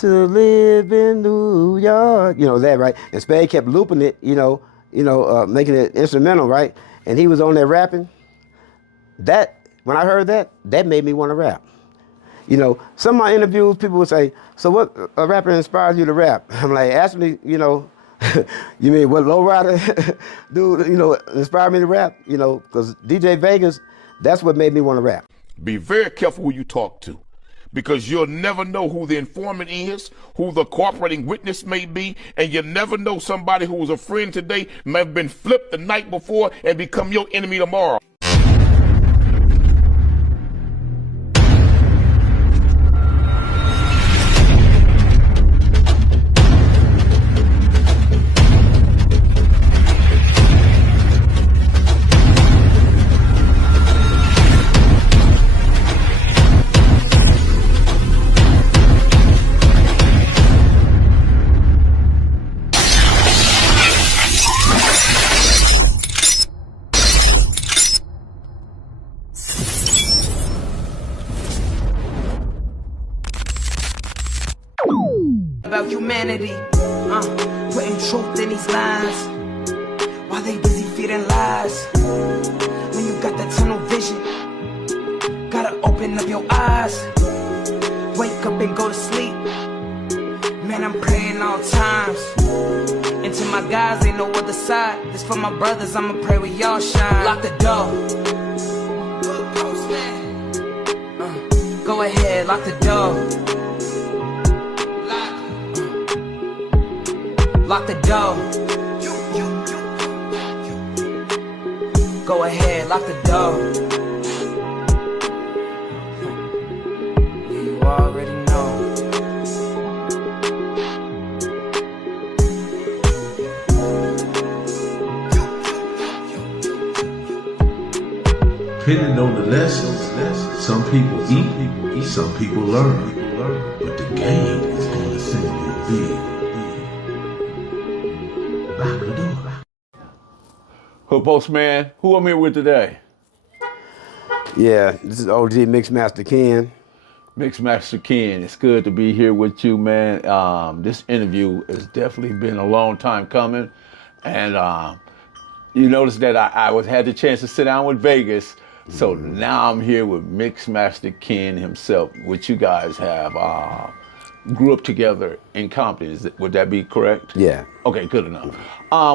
to live in New York. You know that, right? And Spade kept looping it, making it instrumental, right? And he was on there rapping. That, when I heard that, that made me want to rap. You know, some of my interviews, people would say, so what a rapper inspires you to rap? I'm like, ask me, you mean what lowrider dude, inspired me to rap? You know, because DJ Vegas, that's what made me want to rap. Be very careful who you talk to, because you'll never know who the informant is, who the cooperating witness may be, and you'll never know somebody who was a friend today may have been flipped the night before and become your enemy tomorrow. About humanity, putting truth in these lines, while they busy feeding lies. When you got that tunnel vision, gotta open up your eyes. Wake up and go to sleep. Man, I'm praying all times. And to my guys, ain't no other side. This for my brothers, I'ma pray with y'all shine. Lock the door. Go ahead, lock the door. Lock the door. Go ahead, lock the door. Yeah, you already know. Depending on the lessons, some people eat, some people learn. But the game is going to send you big. Lock the door. Hood Postman, who I'm here with today? Yeah, this is OG Mixmaster Ken. Mixmaster Ken, it's good to be here with you, man. This interview has definitely been a long time coming. And you notice that I had the chance to sit down with Vegas. So now I'm here with Mixmaster Ken himself, which you guys have grew up together in Compton. Would that be correct? Yeah. Okay, good enough.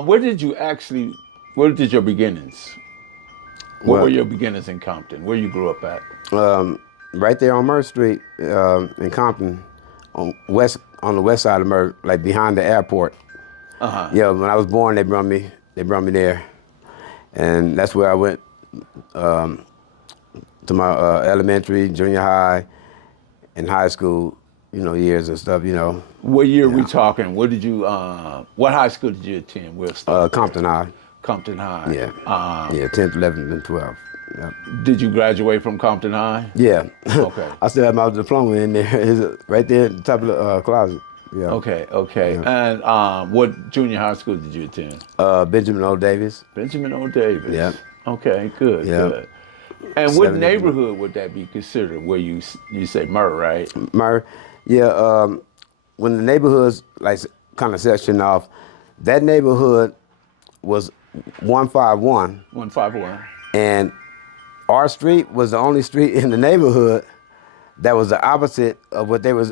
Where did your beginnings? What were your beginnings in Compton? Where you grew up at? Right there on Myrtle Street in Compton, on the west side of Myrtle, like behind the airport. Yeah, when I was born, they brought me there, and that's where I went to my elementary, junior high, and high school, years and stuff, What year are we talking? What did you? What high school did you attend? Where? Compton High. Compton High. Yeah. 10th, 11th, and 12th. Yep. Did you graduate from Compton High? Yeah. Okay. I still have my diploma in there. It's right there at the top of the closet. Yeah. Okay. Yeah. And what junior high school did you attend? Benjamin O. Davis. Benjamin O. Davis. Yeah. Okay, good, Yeah. good. And what neighborhood would that be considered? Where you say Murr, right? Murr, yeah. When the neighborhoods like kind of section off, that neighborhood was 151. 151. And our street was the only street in the neighborhood that was the opposite of what they was,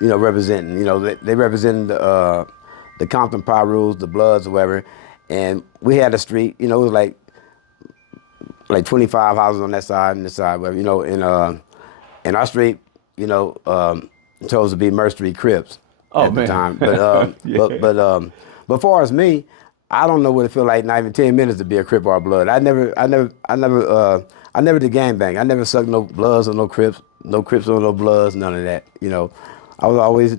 representing. They represented the Compton Pyrus, the Bloods, or whatever. And we had a street, it was like 25 houses on that side and this side, whatever, and our street, chose to be Myrtle Street Crips at the time. But but far as me, I don't know what it feel like not even 10 minutes to be a Crip or a Blood. I never did gangbang. I never sucked no Bloods or no Crips or no Bloods, none of that. I was always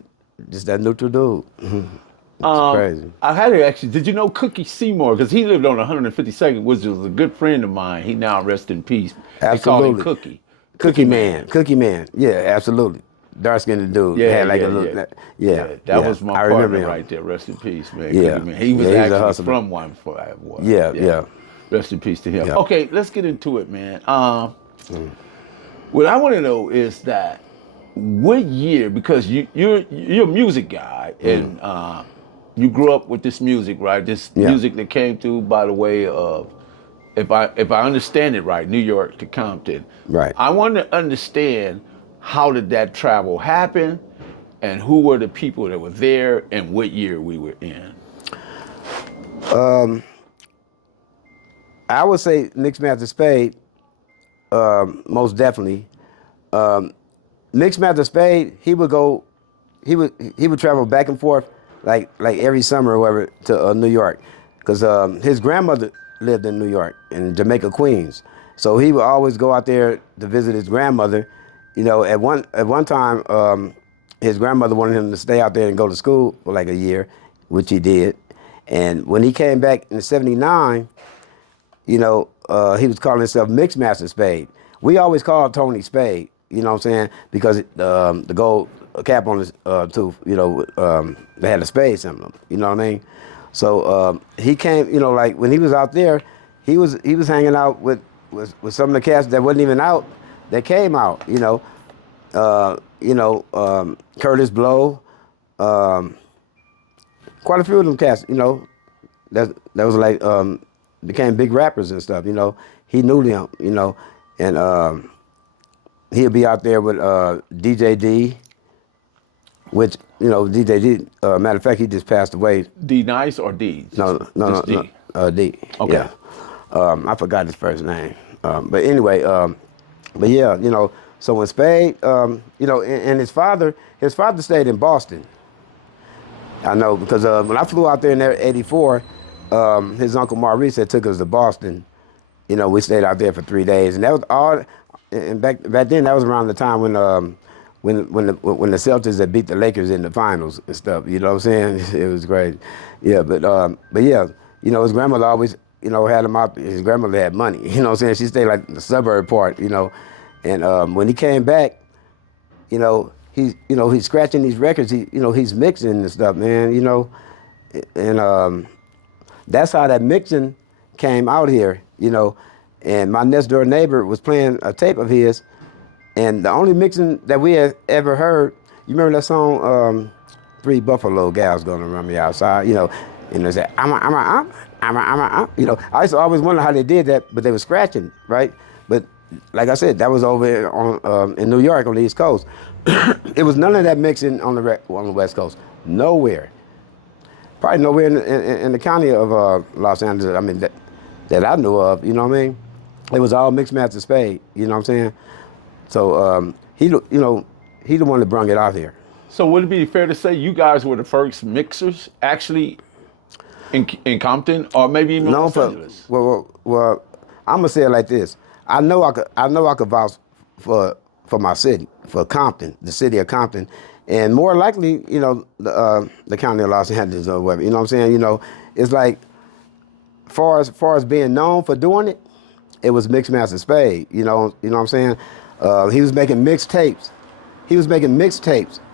just that neutral dude. It's crazy. I had to actually, did you know Cookie Seymour? Because he lived on 152nd, which was a good friend of mine. He now rest in peace. Absolutely. They call him Cookie. Cookie Man. Yeah, absolutely. Dark-skinned dude. Yeah, had like yeah, a little, yeah. That was my partner right there. Rest in peace, man. Yeah. Man. He was actually from 151. Yeah. Rest in peace to him. Yeah. Okay, let's get into it, man. What I want to know is that what year? Because you're a music guy, and you grew up with this music, right? This Yeah. music that came through by the way of, if I understand it right, New York to Compton. Right. I want to understand, how did that travel happen, and who were the people that were there, and what year we were in? I would say Mixmaster Spade, most definitely. Mixmaster Spade, he would travel back and forth like every summer or whatever to New York, because his grandmother lived in New York, in Jamaica, Queens. So he would always go out there to visit his grandmother. You know, at one time, his grandmother wanted him to stay out there and go to school for like a year, which he did. And when he came back in '79, you know, he was calling himself Mixmaster Spade. We always called Tony Spade, you know what I'm saying? Because the gold cap on his tooth, you know, they had a spade symbol, you know what I mean? So he came, you know, like when he was out there, he was hanging out with some of the cats that wasn't even out, that came out, you know. Curtis Blow, quite a few of them cats, you know, that was like became big rappers and stuff, you know. He knew them, you know, and he'd be out there with DJ D, which, you know, DJ D, matter of fact, he just passed away. D Nice or D? No, D. D. Okay. Yeah. I forgot his first name. But anyway, but yeah, you know, so when Spade, you know, and his father stayed in Boston. I know, because when I flew out there in '84, his uncle Maurice had took us to Boston. You know, we stayed out there for 3 days, and that was all. And back then, that was around the time when the Celtics had beat the Lakers in the finals and stuff. You know what I'm saying? It was great. Yeah, but yeah, you know, his grandmother always, you know, had him out. His grandmother had money. You know what I'm saying? She stayed like in the suburb part. You know, and when he came back, you know, he's scratching these records. He's mixing and stuff, man. You know, and that's how that mixing came out here. You know, and my next door neighbor was playing a tape of his, and the only mixing that we had ever heard, you remember that song, Three Buffalo Gals Gonna Run Me Outside, you know, and they said, you know, I used to always wonder how they did that, but they were scratching, right? But like I said, that was over on in New York on the East Coast. It was none of that mixing on the West Coast, nowhere. Probably nowhere in the county of Los Angeles, I mean, that I knew of, you know what I mean? It was all Mixmaster Spade, you know what I'm saying? So he the one that brung it out here. So would it be fair to say you guys were the first mixers actually in Compton, or maybe even Los Angeles? Well, I'm gonna say it like this. I know I could vouch for my city, for Compton, the city of Compton, and more likely, you know, the county of Los Angeles or whatever. You know what I'm saying? You know, it's like, far as being known for doing it, it was Mixmaster Spade. You know what I'm saying? He was making mixtapes.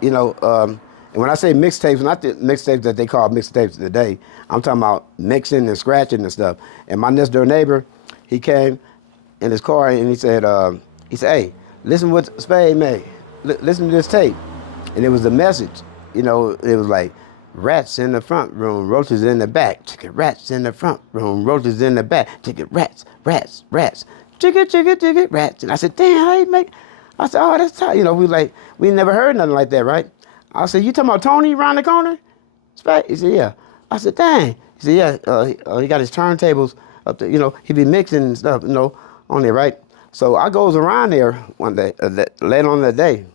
You know, and when I say mixtapes, not the mixtapes that they call mixtapes today. I'm talking about mixing and scratching and stuff. And my next door neighbor, he came in his car and he said, "Hey, listen to what Spade made. Listen to this tape." And it was the message. You know, it was like, rats in the front room, roaches in the back. Chicken rats in the front room, roaches in the back. Chicken rats, chicken, rats. And I said, damn, how you make? I said, oh, that's tight. You know, we never heard nothing like that, right? I said, you talking about Tony around the corner? Spade? He said, yeah. I said, dang. He said, yeah, he got his turntables up there, you know, he be mixing and stuff, you know, on there, right? So I goes around there one day, later on that day,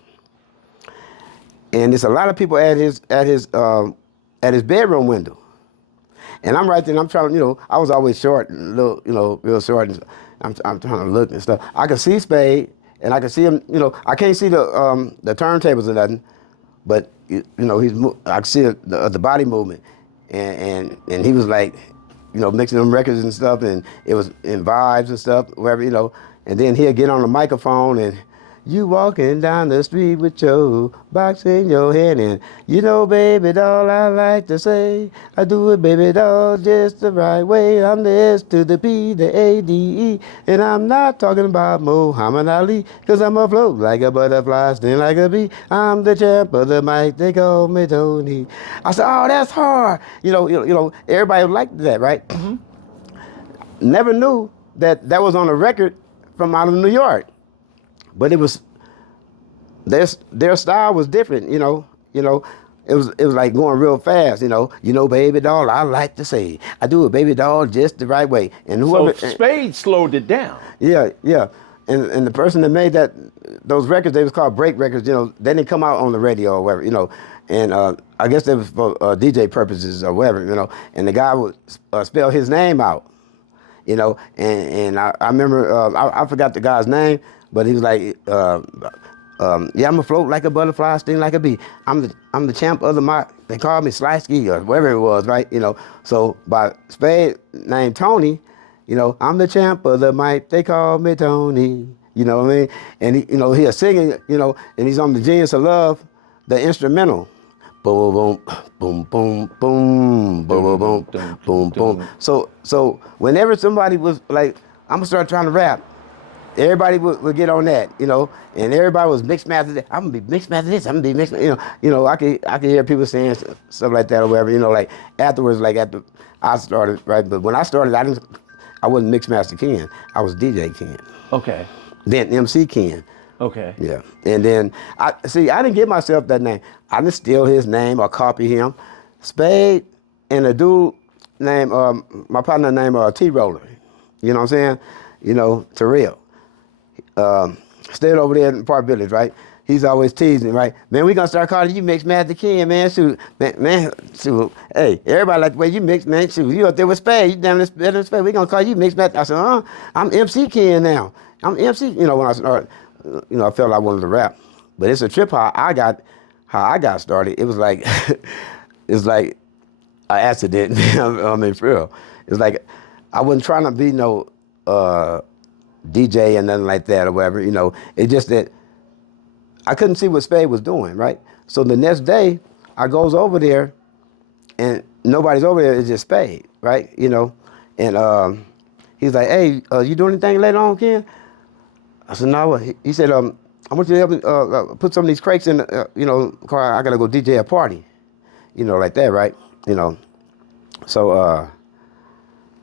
and there's a lot of people at his bedroom window. And I'm right there, and I'm trying, you know, I was always short and little, you know, real short, and I'm trying to look and stuff. I can see Spade, and I can see him, you know, I can't see the turntables or nothing, but, you know, I can see the body movement. And he was like, you know, mixing them records and stuff, and it was in vibes and stuff, whatever, you know. And then he'd get on the microphone and, You walking down the street with your box in your hand, and you know, baby doll, I like to say, I do it, baby doll, just the right way. I'm the S to the P, the A-D-E, and I'm not talking about Muhammad Ali, cause I'm afloat like a butterfly, sting like a bee. I'm the champ of the mic, they call me Tony. I said, oh, that's hard. Everybody liked that, right? Mm-hmm. Never knew that was on a record from out of New York. But it was their style was different, it was like going real fast, baby doll, I like to say, I do it, baby doll, just the right way. And whoever, So Spade slowed it down. yeah. And the person that made those records, they was called break records, they didn't come out on the radio or whatever, and I guess they was for DJ purposes or whatever, and the guy would spell his name out, and I remember, I forgot the guy's name, but he was like, yeah, I'm afloat like a butterfly, sting like a bee. I'm the champ of the mic. They call me Slicey or whatever it was, right? So by Spade named Tony, I'm the champ of the mic. They call me Tony. You know what I mean? And he was singing, and he's on the Genius of Love, the instrumental. Boom, boom, boom, boom, boom, boom, boom, boom, boom. So whenever somebody was like, I'm gonna start trying to rap, everybody would get on that, and everybody was mixed master. I'm gonna be mixed master this. I'm gonna be mixed. I could hear people saying stuff like that or whatever. Like afterwards, like after I started, right? But when I started, I wasn't mixed master Ken. I was DJ Ken. Okay. Then MC Ken. Okay. Yeah, and then I didn't give myself that name. I didn't steal his name or copy him. Spade and a dude named my partner named T Roller. You know what I'm saying? Terrell. Stayed over there in Park Village, right? He's always teasing, right? Man, we gonna start calling you Mixed Master Ken, man. Shoot, man, shoot. Hey, everybody like the way you mix, man. Shoot, you up there with Spade, you down there with Spade. We gonna call you Mixed Master. I said, I'm MC Ken now. I'm MC. When I started, I felt I wanted to rap, but it's a trip how I got started. It was like, it's like an accident. I mean, for real. It's like I wasn't trying to be no DJ and nothing like that or whatever. It's just that I couldn't see what Spade was doing, right? So the next day, I goes over there, and nobody's over there. It's just Spade, right? And he's like, "Hey, you doing anything later on, Ken?" I said, "No." He said, "I want you to help me put some of these crates in, car. I gotta go DJ a party, like that, right?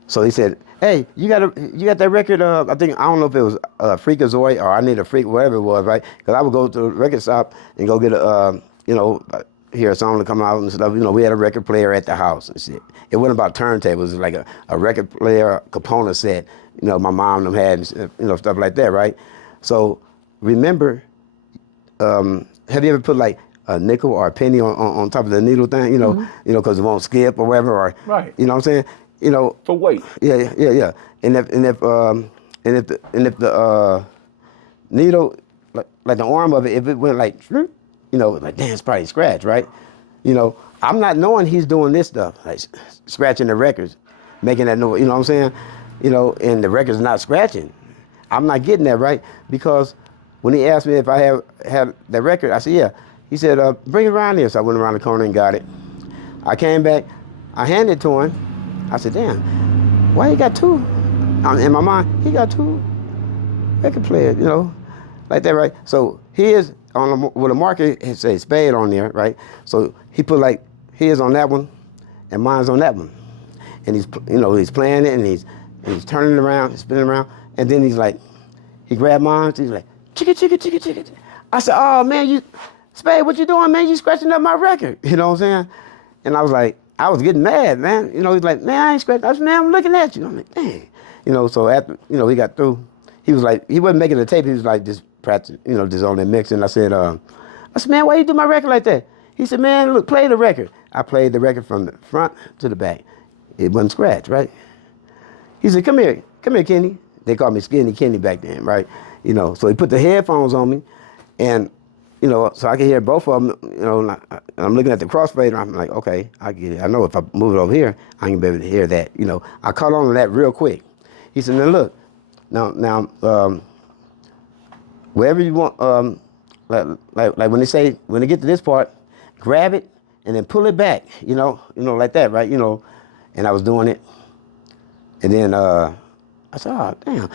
So he said, hey, you got that record? I don't know if it was Freakazoid or I Need a Freak, whatever it was, right? Because I would go to the record shop and go get hear a song to come out and stuff. We had a record player at the house and shit. It wasn't about turntables. It was like a record player component set. My mom and them had, stuff like that, right? So remember, have you ever put like a nickel or a penny on top of the needle thing? Because it won't skip or whatever, or right. You know what I'm saying? For weight. Yeah. And if the needle, like the arm of it, if it went like, like damn, it's probably scratch, right? I'm not knowing he's doing this stuff, like scratching the records, making that noise. You know what I'm saying? And the record's not scratching. I'm not getting that, right? Because when he asked me if I had that record, I said yeah. He said bring it around here. So I went around the corner and got it. I came back, I handed it to him. I said, damn, why he got two? In my mind, he got two record players, like that, right? So his, with a marker, it says Spade on there, right? So he put like his on that one and mine's on that one. And he's playing it and he's turning it around, he's spinning around. And then he's like, he grabbed mine, he's like, chicka, chicka, chicka, chicka. I said, oh man, Spade, what you doing, man? You scratching up my record. You know what I'm saying? And I was like, I was getting mad, man. He's like, man, I ain't scratching. I said, man, I'm looking at you. I'm like, dang. So after, he got through, he was like, he wasn't making the tape. He was like, just practicing, just on that mix. And I said, man, why you do my record like that? He said, man, look, play the record. I played the record from the front to the back. It wasn't scratched, right? He said, come here, Kenny. They called me Skinny Kenny back then, right? So he put the headphones on me, and so I could hear both of them, and I'm looking at the crossfade, and I'm like, okay, I get it. I know if I move it over here, I can be able to hear that, I caught on to that real quick. He said, now look, now wherever you want, like when they get to this part, grab it and then pull it back, like that, right? And I was doing it, and then I said, oh damn,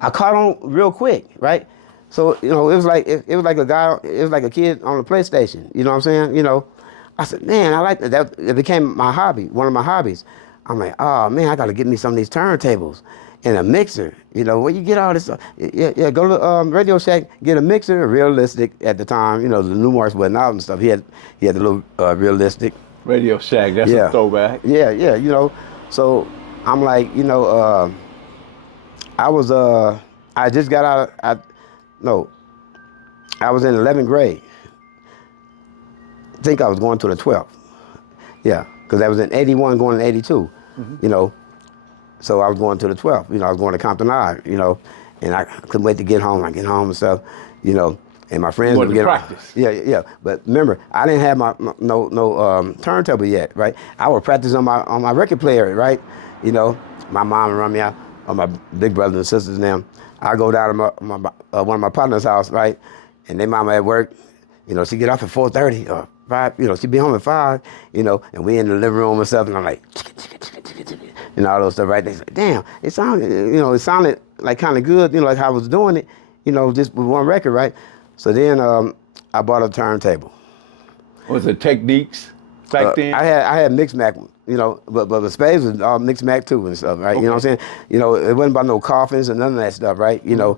I caught on real quick, right? So it was like a kid on the PlayStation, you know what I'm saying? I said, man, I like that. It became my hobby, one of my hobbies. I'm like, oh man, I got to get me some of these turntables and a mixer. Where you get all this stuff? Yeah, go to Radio Shack, get a mixer, realistic at the time. The Newmarks wasn't out and stuff. He had the little realistic. Radio Shack, that's a throwback. Yeah. So I'm like, I just got out. I was in 11th grade. I think I was going to the 12th. Yeah, because I was in 81 going to 82, So I was going to the 12th. I was going to Compton High, and I couldn't wait to get home. I get home and stuff, and my friends would get practice. Yeah. But remember, I didn't have my no turntable yet, right? I would practice on my record player, right? My mom would run me out, or my big brothers and sisters and them. I go down to one of my partner's house, right? And their mama at work, she get off at 4:30 or 5, she'd be home at 5, and we in the living room and stuff, and I'm like, all those stuff, right? They say, damn, it sounded like kind of good, like how I was doing it, just with one record, right? So then I bought a turntable. Was it Techniques back then? I had mixed Mac, but the Spades was all mixed Mac too and stuff, right? Okay. You know what I'm saying? It wasn't about no coffins and none of that stuff, right? And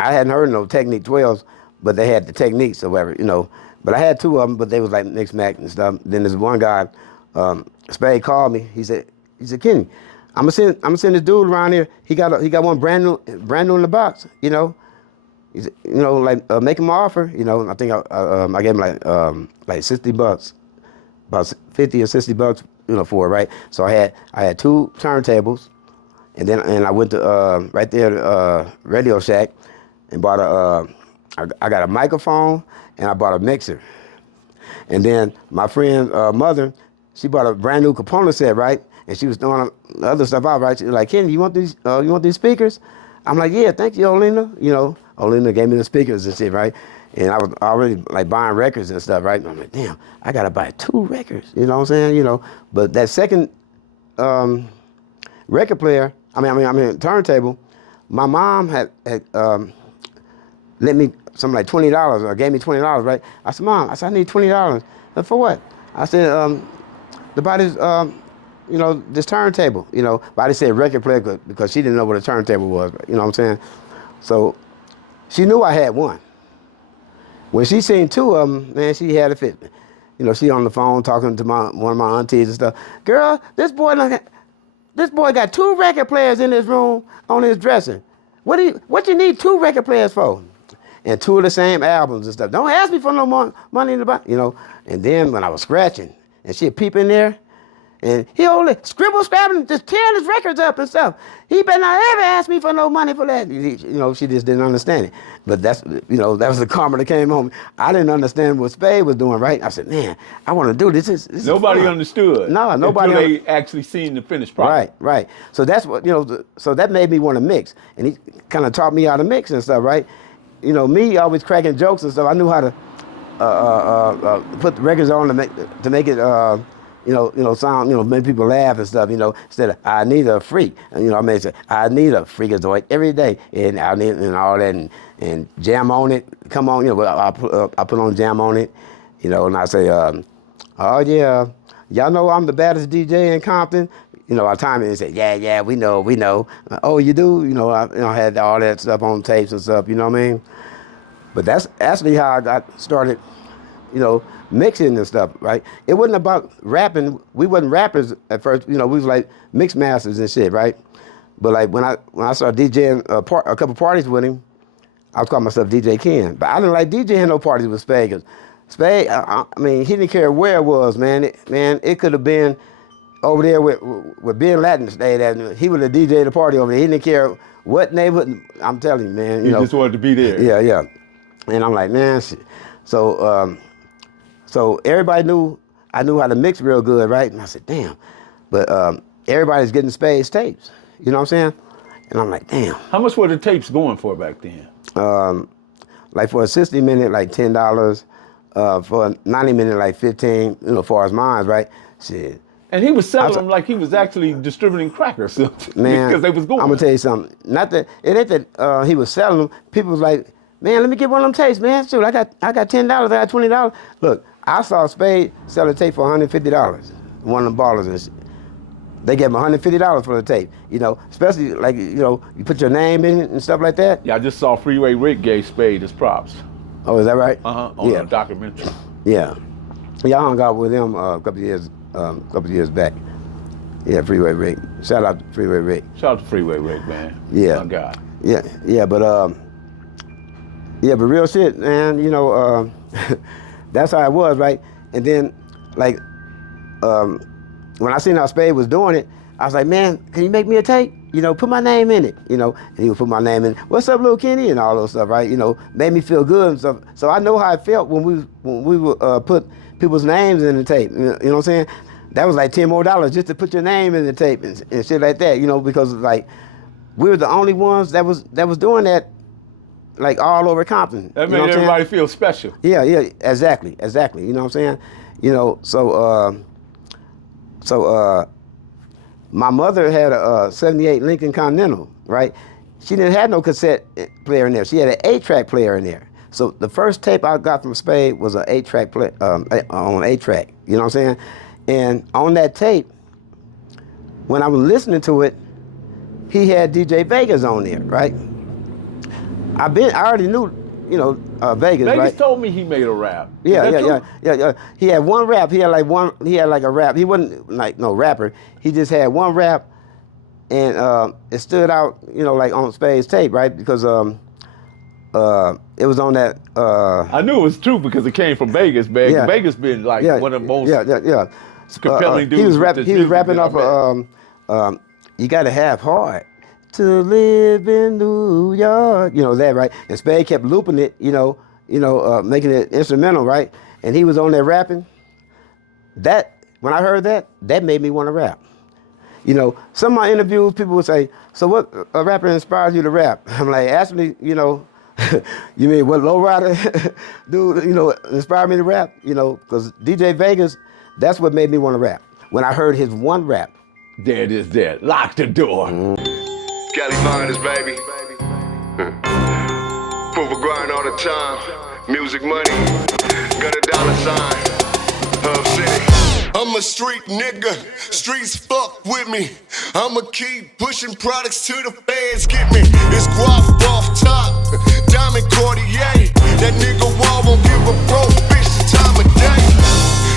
I hadn't heard of no Technique 12s, but they had the Techniques or whatever, But I had 2 of them, but they was like mixed Mac and stuff. Then there's one guy, Spade called me. He said, Kenny, I'm gonna send this dude around here. He got one brand new in the box, He said, make him an offer, I think I gave him like $60, about 50 or $60, for it, right? So I had 2 turntables, and I went to right there to Radio Shack and bought I got a microphone and I bought a mixer. And then my friend's mother, she bought a brand new component set, right? And she was throwing the other stuff out, right? She was like, Kenny, you want these speakers? I'm like, yeah, thank you, Olena. Olena gave me the speakers and shit, right? And I was already like buying records and stuff, right? And I'm like, damn, I gotta buy 2 records, you know what I'm saying? But that second record player, turntable, my mom had lent me something like $20 or gave me $20, right? I said, Mom, I need $20. For what? I said, to buy this, this turntable, But I didn't say record player because she didn't know what a turntable was, you know what I'm saying? So she knew I had one. When she seen 2 of them, man, she had a fit. She on the phone talking to one of my aunties and stuff. Girl, this boy got 2 record players in his room on his dresser. What you need 2 record players for? And 2 of the same albums and stuff. Don't ask me for no more money in the box, And then when I was scratching, and she'd peep in there, and he only scrabbling, just tearing his records up and stuff. He better not ever ask me for no money for that. She just didn't understand it. But that's, that was the karma that came home. I didn't understand what Spade was doing, right? I said, man, I want to do this. Nobody understood. No, nobody. Until they actually seen the finished product. Right. So that's what, so that made me want to mix. And he kind of taught me how to mix and stuff, right? Me always cracking jokes and stuff. I knew how to put the records on to make it, sound, make people laugh and stuff, instead of, I need a freak. And, I say, I need a freakazoid every day. And I need, and all that, and jam on it, come on, I put on jam on it, and I say, oh yeah, y'all know I'm the baddest DJ in Compton. I time it and say, yeah, we know. Oh, you do? I had all that stuff on tapes and stuff, you know what I mean? But that's actually how I got started, mixing and stuff, right? It wasn't about rapping. We wasn't rappers at first, we was like mix masters and shit, right? But like when I started DJing a couple parties with him, I was calling myself DJ Ken. But I didn't like DJing no parties with Spade, because Spade, he didn't care where it was, man. It could have been over there with Ben Latin stayed at. He would have DJ'd the party over there. He didn't care what neighborhood. I'm telling you, man. He just wanted to be there. Yeah. And I'm like, man, shit. So everybody knew I knew how to mix real good, right? And I said, damn. But everybody's getting Spade's tapes. You know what I'm saying? And I'm like, damn. How much were the tapes going for back then? like for a 60-minute, like $10. For a 90-minute, like 15. You know, as far as mine, right? Shit. And he was selling them like he was actually distributing crack or something. Man, because they was going. I'm gonna tell you something. Not that it ain't that he was selling them. People was like, man, let me get one of them tapes, man. Shoot, I got $10, I got $20. Look, I saw Spade sell a tape for $150. One of them ballers and shit. They gave him $150 for the tape. You know, especially like you put your name in it and stuff like that. Yeah, I just saw Freeway Rick gave Spade his props. Oh, is that right? On a documentary. Yeah. Yeah, I hung out with him a couple of years back. Yeah, Freeway Rick. Shout out to Freeway Rick. Shout out to Freeway Rick, man. Yeah. My God. Yeah, but real shit, man, that's how it was, right? And then, like, when I seen how Spade was doing it, I was like, man, can you make me a tape? Put my name in it, and he would put my name in. What's up, Lil Kenny, and all those stuff, right? Made me feel good and stuff. So I know how it felt when we would put people's names in the tape. You know what I'm saying? That was like $10 more just to put your name in the tape and shit like that. Because like we were the only ones that was doing that, like all over Compton. That made everybody feel special. Yeah, exactly. You know what I'm saying? So my mother had a 78 Lincoln Continental, right? She didn't have no cassette player in there. She had an 8-track player in there. So the first tape I got from Spade was an 8-track play on 8-track. You know what I'm saying? And on that tape, when I was listening to it, he had DJ Vegas on there, right? I already knew, Vegas, right? Vegas told me he made a rap. Yeah. He had one rap. He had like a rap. He wasn't like no rapper. He just had one rap, and it stood out, like on Spade's tape, right? Because it was on that. I knew it was true because it came from Vegas, man. Yeah. Vegas been like one of the most compelling dudes. He was rapping off of You Gotta Have Heart to Live in New York. That, right? And Spade kept looping it, making it instrumental, right? And he was on there rapping. That, when I heard that made me want to rap. Some of my interviews, people would say, so what a rapper inspires you to rap? I'm like, actually, you mean what lowrider dude, inspired me to rap? Because DJ Vegas, that's what made me want to rap. When I heard his one rap. There it is there. Lock the door. Cali Finest, baby. Proof of grind all the time. Music money. Got a dollar sign. Hub City. I'm a street nigga. Streets fuck with me. I'ma keep pushing products till the fans get me. It's guap off top. Diamond Cartier. That nigga wall won't give a broke bitch the time of day.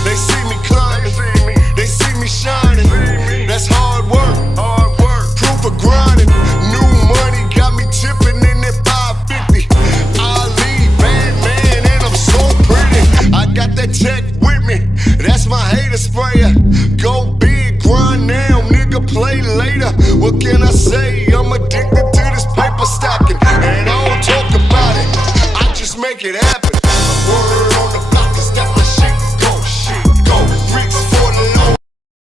They see me climbing. They see me shining. That's hard work. Proof of grinding. New money got me tipping in that 550. Ali, bad man, and I'm so pretty. I got that tech with me. That's my hater sprayer. Go big, grind now, nigga, play later. What can I say? I'm addicted to this paper stacking. And I don't talk about it. I just make it happen.